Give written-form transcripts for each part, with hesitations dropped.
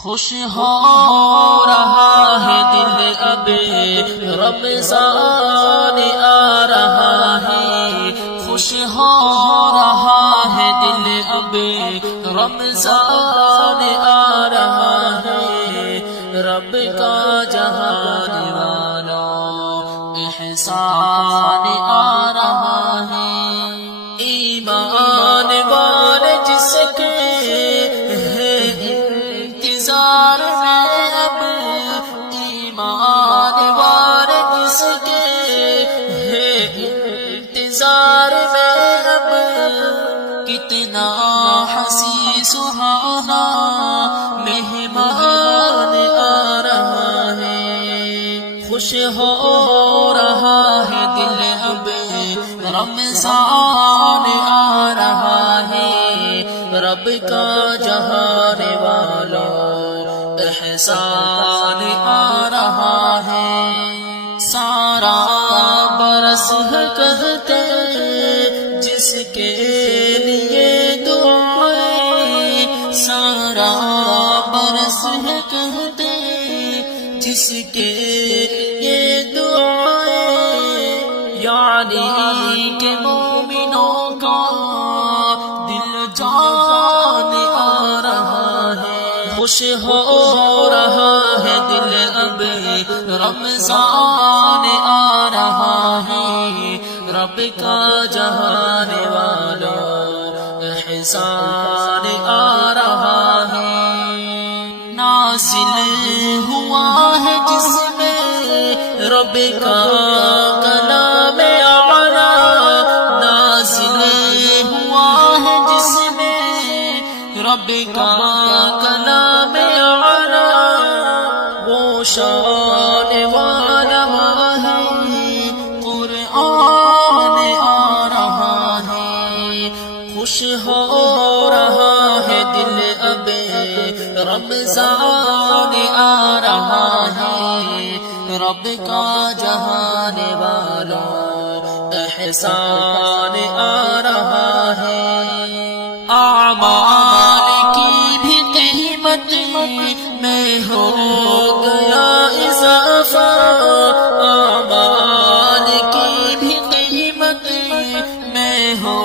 خوش ہو رہا ہے دل اب رمضان آ رہا ہے، خوش ہو رہا ہے دل اب رمضان آ رہا ہے، رب کا جہان والا احسان آ رہا ہے، ایمان والے جس کے انتظار میں اب، ایمان والے جس کے انتظار میں اب، کتنا حسین سہانا مہمان آ رہا ہے، خوش ہو رہا ہے دل اب رمضان آ رہا ہے، رب کا جہان والا احسان آ رہا ہے، سارا برس ہے کہتے جس کے لیے دعائیں، سارا برس ہے کہتے جس کے لیے دعائیں، یعنی کہ مومنوں کا دل جان آ رہا ہے، خوش ہو رہا ہے دل اب رمضان آ رہا ہے، رب کا جہان والا احسان آ رہا ہے، نازل ہوا ہے جس میں رب کا کلام اعلیٰ، نازل ہوا ہے جس میں رب کا کلام اعلیٰ، وہ شان والا ہے قرآن آ رہا ہے، خوش ہو رہا ہے دل اب رمضان آ رہا ہے، رب کا جہان والا احسان آ رہا ہے، اعمال کی بھی قیمت میں ہو گیا اضافہ، اعمال کی بھی قیمت میں ہو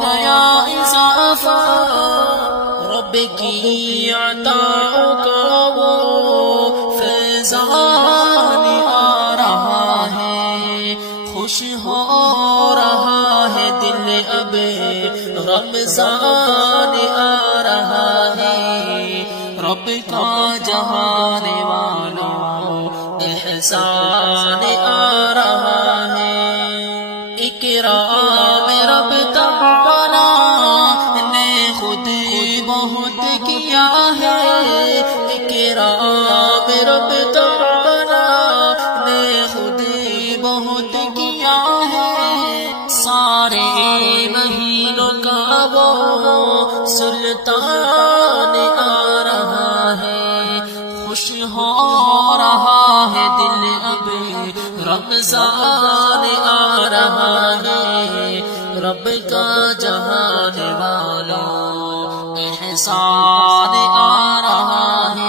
گیا اضافہ، رب کی عطا کا وہ فیضان آ رہا ہے، خوش ہو رہا ہے دل اب رمضان آ رہا ہے، رب کا جہان والا احسان آ رہا ہے، اکرام رب تعالی نے خود بہت کیا ہے، اکرام رب تعالی نے خود بہت کیا ہے، سارے مہینوں کا وہ سلطان آ رہا ہے، خوش ہو رہا ہے دل اب رمضان آ رہا ہے، رب کا جہان والا احسان آ رہا ہے۔